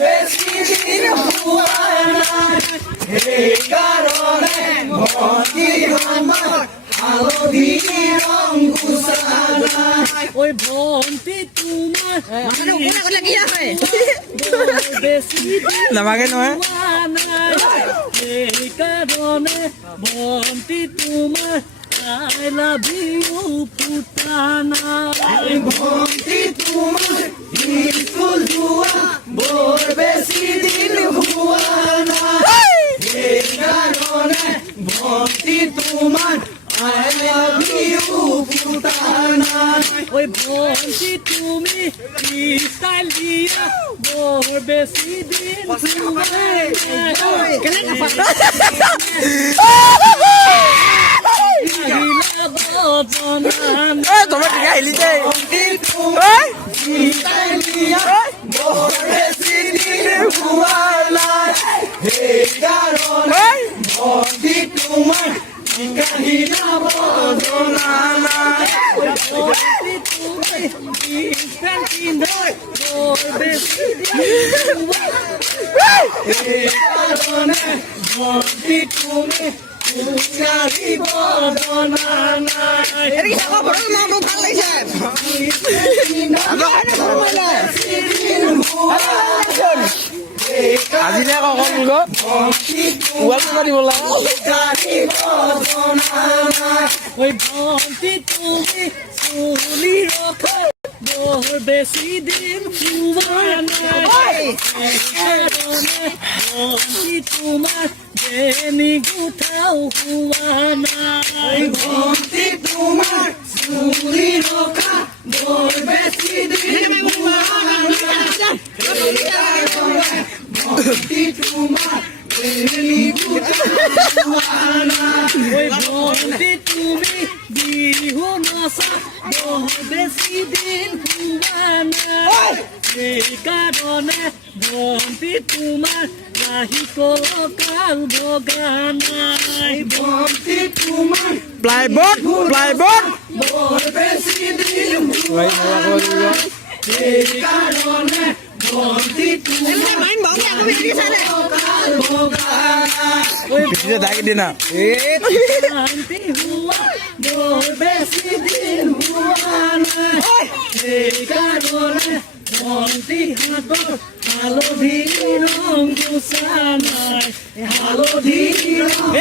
বেশি দিন হুয়া নাই এই কারণে ভক্তি আমার হালধি রং গুছানা ওই ভন্তি তোমার বেশি নামাগে নহয় এই কারণে ভন্তি তোমার I love you putana ভক্তি তোমার বিলকুল হুয়া বোর বেশি দিন হুয়া নাই এই কারণে ভক্তি তোমার I love you পুতানা ওই ভন্তি তুমি স্টাইল দিয়া মোর বেশি দিন তোমার ঠিক আহিলি যে ভক্তি তোমার বোর বেশি দিন হুয়া নাই এই কারণে ভক্তি তোমার কাহিনা বদনা নাই ভন্তি তুমি স্টাইল দিয়া মোর বেশি এই কারণে ভক্তি তুমি কাহি বদনা নাই আজিলে কখন গো ওয়াল মারি বলা কাহি বদনা নাই ওই ভন্তি তুমি চুলি রখা মোর বেশি দিন ভন্তি তোমার বেনি গুঠাও হুয়া নাই ভক্তি তোমার চুরি রখা মোর বেশি দিন হুয়া নাই ভক্তি তোমার বেনি গুঠাও নাই ওই ভন্তি তুমি বিহু নচা মোর বেশি দিন হুয়া নাই এই কারণে ভন্তি তোমার রাহি কাল ভগা নাই ভক্তি তোমার প্লাইবোর্ড মোর বেশি দিন হুয়া নাই এই কারণে ভক্তি তোমার কাল ভোগা নাই ওই পিছিয়ে দাগি দিনা শান্তি হুয়া মোর বেশি দিন হুয়া নাই এই কারণে ভন্তি হাতর হালধি রং গুছা নাই হালধি রং